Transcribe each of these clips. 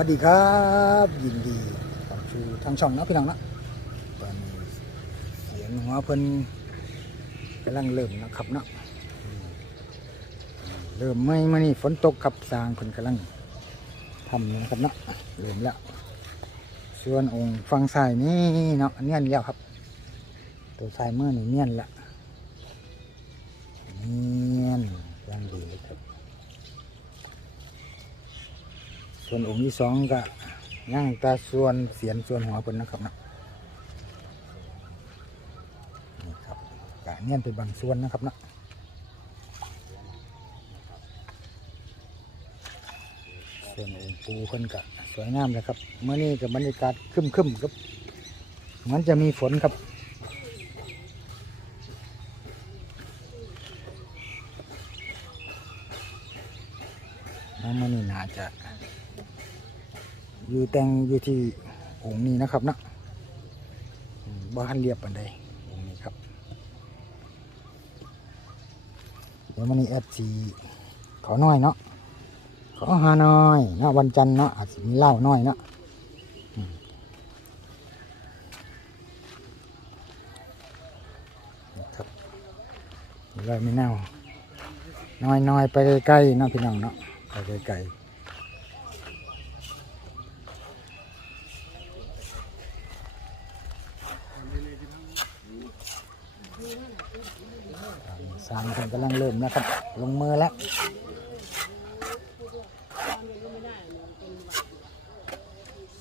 วัสดีครับ ยินดีขอบชูทางช่องนะพี่น้องนะตอนนี้เสียงหัวเพิ่นกำลังเริ่มนะครับเนาะเริ่มไม่มานี่ฝนตกกับสางเพิ่นกำลังทำนะครับเนาะเริ่มแล้วส่วนองค์ฟังซ้ายนี่เนาะเนียนแล้วครับ ตัวซ้ายมือนี่เนียนละเนียนอยังดีเลยครับ ส่วนองค์ที่สองก็ย่างตาส่วนเสียนส่วนหัวเพิ่นนะครับนะนี่ครับกะเนียนไปบางส่วนนะครับนะส่วนองค์ปูเพิ่นก็สวยงามเลยครับเมื่อนี้กับบรรยากาศครึมครับเหมันจะมีฝนครับน้ำมันนี่น่าจะ อยู่แต่งอยู่ที่องค์นี้นะครับนะบ้านเรียบปันใดองค์นี้ครับ เดี๋ยวมันนี่แอดสีขอน้อยเนาะขอหาน้อยเนาะวันจันทร์เนาะอาจจะมีเหล้าน้อยเนาะครับเลยไม่เน่าน้อยๆไปใกล้ๆเนาะพี่น้องเนาะไปไกลๆ สามคนกำลังเริ่มนะครับ ลงมือแล้ว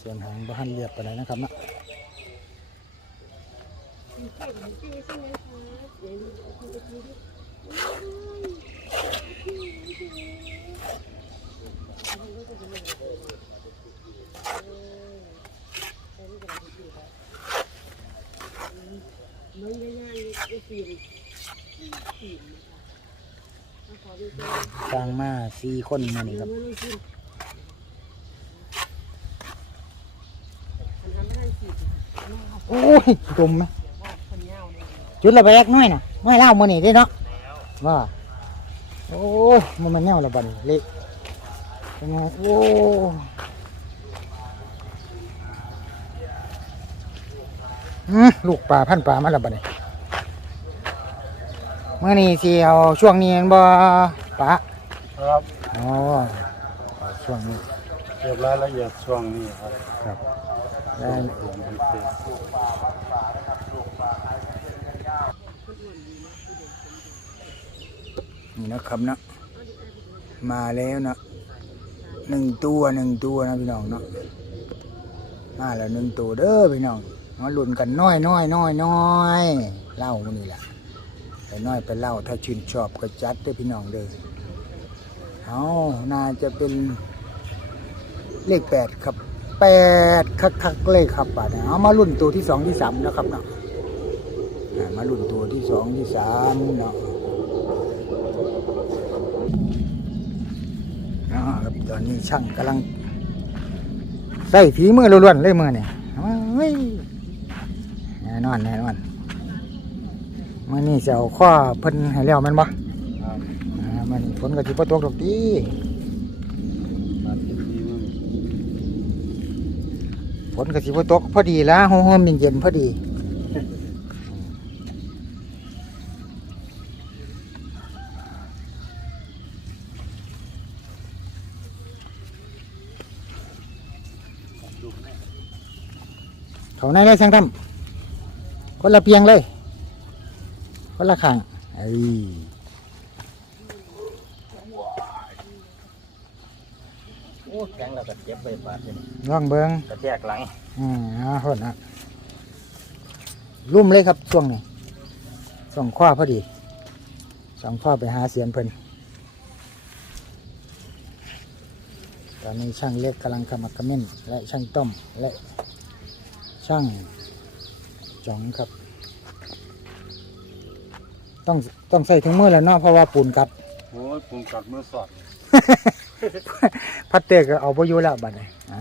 ส่วนของบ้านเรียบไปเลยนะครับนะ สร้างมาสี่คนมานี่ครับโอ้ยจมไหมจุดระเบิดน้อยน่ะน้อยเล่ามือนี่ได้เนาะว่าโอ้ยมันมันแนวระบันเละเป็นไงโอ้ลูกปลาพันปลามาระบัดนี่ เมื่อนี้สิเอาช่วงนี้แม่นบ่ปลาครับอ๋อเอาช่วงนี้เก็บรายละเอียดช่วงนี้ครับครับได้รวมพิเศษนี่นะครับเนาะมาแล้วเนาะหนึ่งตัวหนึ่งตัวนะพี่น้องเนาะมาแล้วหนึ่งตัวเด้อพี่น้องมาลุ้นกันน้อยน้อยน้อยน้อยเล่ามันนี่แหละ แต่น้อยไปเล่าถ้าชื่นชอบก็จัดเด้พี่น้องเด้อเอาน่าจะเป็นเลขแปดครับแปดคักๆเลยครับป่าเนี่ยเอามาลุ้นตัวที่สองที่สามนะครับเนาะมาลุ้นตัวที่สองที่สามเนาะนะครับตอนนี้ช่างกำลังใส่ฝีมือล้วนๆเลยมือเนี่ยเฮ้ยแน่นอนแน่นอน มื่อนี้จะเอาข้อเพิ่นให้แล้วแมันบ่ครับอ่ามันฝนก็สิบ่ตกดอกตีมาที่นี่มึงฝนก็สิบ่ตกพอดีแล้วโฮมๆเย็นๆพอดีเขาในเลยช่างทำคนละเพียงเลย คนละข้างไอ้โอ้แข็งแล้วก็เจ็บไปบาดนี่ลองเบิงกระแทกหลัง อืมอ่าคนนะรุ่มเลยครับช่วงนี้ส่องข้อพอดีส่องข้อไปหาเสียนเพิ่นตอนนี้ช่างเล็กกำลังขมักเขม้นและช่างต้มและช่างจ่องครับ ต้องต้องใส่ถุงมือแล้วเนาะเพราะว่าปูนกัด โอ้ยปุ่มกัดมือสอดพัดเตะก็เอาไปอยู่แล้วบัดนี้อ่า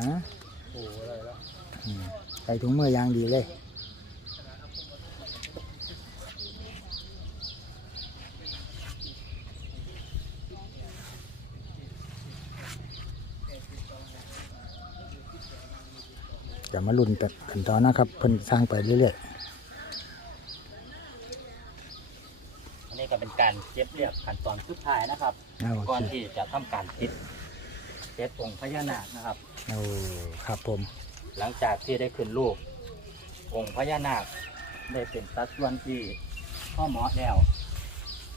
โอ้อะไรแล้วอืมใส่ถุงมืออยางดีเลย จะมาลุ้นกันต่อนะครับ เพิ่นสร้างไปเรื่อยอันนี้ก็เป็น การเจ็บเรียบขั้นตอนสุดท้ายนะครับๆเอาก่อนสิที่จะทำการติดเจ็บองค์พญานาคนะครับ เอาครับผม หลังจากที่ได้ขึ้นรูป องค์พญานาคได้เป็นสัดส่วนที่พ่อหมอแล้ว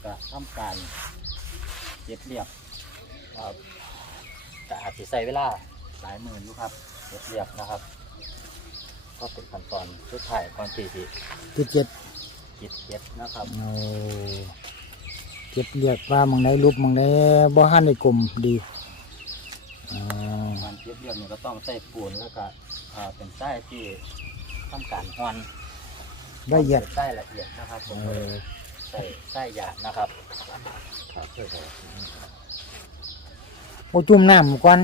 ก็ทำการเย็บเรียบครับแต่อาจจะใช้เวลาหลายหมื่นอยู่ครับเย็บเรียบนะครับ ก็เป็นขั้นตอนสุดท้ายก่อนที่จะจุดเจ็ดจิตเย็บนะครับ เอา เจ็บเรียกว่าหมองไหนรูปหมองไหนบ่หันในกลมดีอ๋อมันเย็บเรียบเนี่ยก็ต้องใส่ปูนแล้วก็อ่าเป็นไส้ที่ทำการฮอนละเอียดไส้ละเอียดนะครับผมเออใส่ไส้หยาดนะครับโอ้จุ่มน้ำก่อน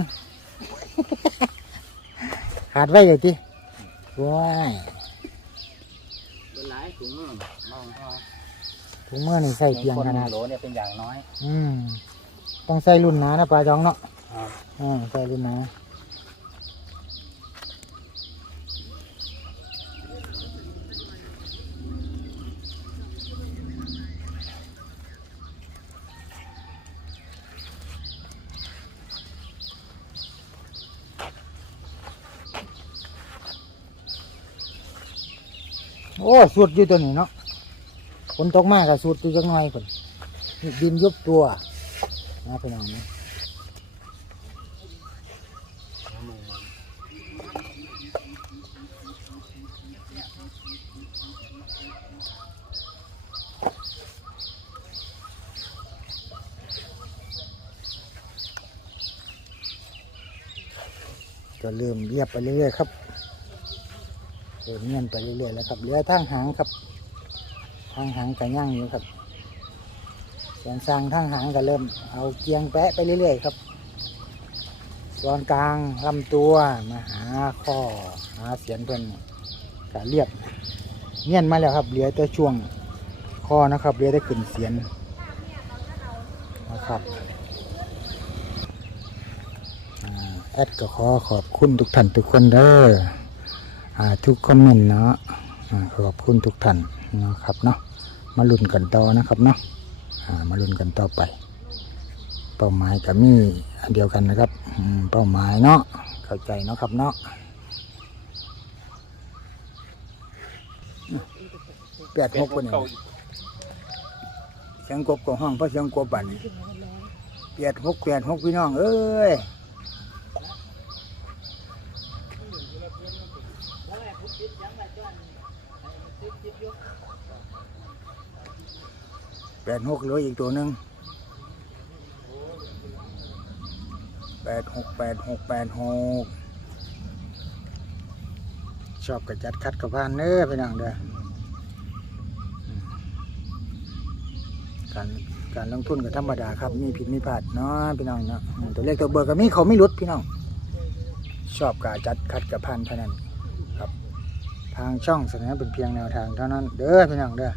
ขาดไว้เลยทีว้าย เป็นหลายถุงมือมองเอา ถุงมือนี่ใส่เพียงขนาดโหลเนี่ยเป็นอย่างน้อย อืมต้องใส่รุ่นหนานะปลาจองเนาะครับอืมใส่รุ่นหนาโอ้สุดอยู่ตัวนี้เนาะฝ นตกมากกับสุดอยู่จังหน่อยคนดินยุบตัวนะพี่น้องนะก็เริ่มเรียบไปเรื่อยๆครับเริ่มเงียนไปเรื่อยๆแล้วครับเหลือทางหางครับางหางก็ย่างอยู่ครับส่วนสร้างทางหางก็เริ่ม เอาเกียงแปะไปเรื่อยๆครับส่วนกลางลำตัวมาหาข้อหาเสียนเพิ่นก็เรียบเงียนมาแล้วครับเหลือแต่ช่วงข้อนะครับเหลือแต่ขึ้นเสียนนะครับแอดก็ขอขอบคุณทุกท่านทุกคนเด้อทุกคอมเมนต์เนาะขอบคุณทุกท่าน นะครับเนาะมาลุ้นกันต่อนะครับเนาะมาลุ้นกันต่อไป เป้าหมายก็มีอันเดียวกันนะครับเป้าหมายเนาะเข้าใจเนาะครับเนาะแปดหกคนเนี่ยเสียงกบกับห้องเพราะเสียงกบบันแปดหกแปดหกพี่น้องเอ้ย ปดหกเหลืออีกตัวหนึ่งแปดหกแปดหกแปดหกชอบกระจัดคัดกระพานเน้อพี่น้องเด้อการการลงทุนก็ธรรมดาครับมีผิดมีพลาดเนาะพี่น้องเนาะตัวเลขตัวเบอร์ก็มีเขาไม่ลดพี่น้อง ชอบกรจัดคัดกระพันเท่านั้นครับ ทางช่องเสนอเป็นเพียงแนวทางเท่านั้นเด้อพี่น้องเด้อ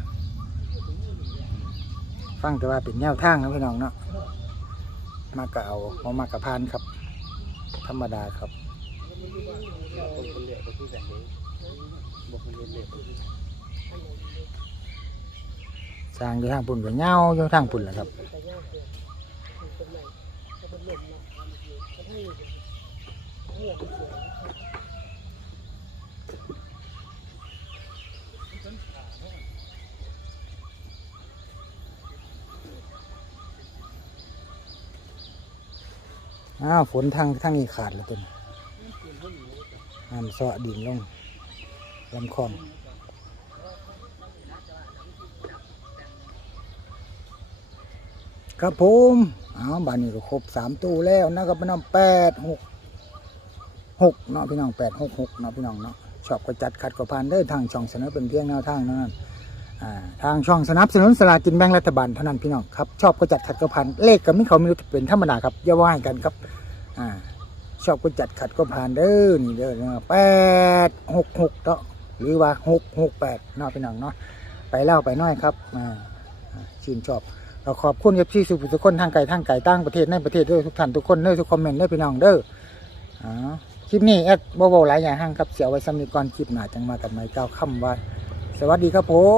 ฟังแต่ว่าเป็นแนวทางนะพี่น้องเนาะมากกะเอาเอามากกะพานครับ ธรรมดาครับสร้างอยู่ทางปุ่นกับเงาอยู่ทางปุ่นแหละครับ อ้าวฝนทางทางนี้ขาดแล้วตัวนี้น้ำเสาะดินลงลำคลองครับผมอ้าวบานนี้ก็ครบสามตู้แล้วนะครับพี่น้องแปดหกหกเนาะพี่น้องแปดหกหกเนาะพี่น้องเนาะชอบก็จัดขัดก็ผ่านเด้อทางช่องเสนอเป็นเพียงแนวทางเท่านั้น ทางช่องสนับสนุนสลากินแบ่งรัฐบาลเท่านั้นพี่น้องครับชอบก็จัดขัดก็ผ่านเลขกับมิเขาไม่รู้เป็นธรรมดาครับอย่าว่าให้กันครับอ่าชอบก็จัดขัดก็ผ่านเด้อนี่เด้อแปดหกหกเนาะหรือว่าหกหกแปดเนาะพี่น้องเนาะไปเล่าไปน้อยครับอ่าชื่นชอบเราขอบคุณกับที่สุภุทุกคนทางไกลทางไกลตั้งประเทศในประเทศด้อทุกท่านทุกคนเด้อทุกคอมเมนต์เด้อพี่น้องเด้ออ่าโอคลิปนี้แอดบ่เว้าหลายอย่างห้างครับเสียไว้ซ้ำนีก่อนคลิปหน้าจังมากันใหม่เจ้าค่ำว่า สวัสดีครับผม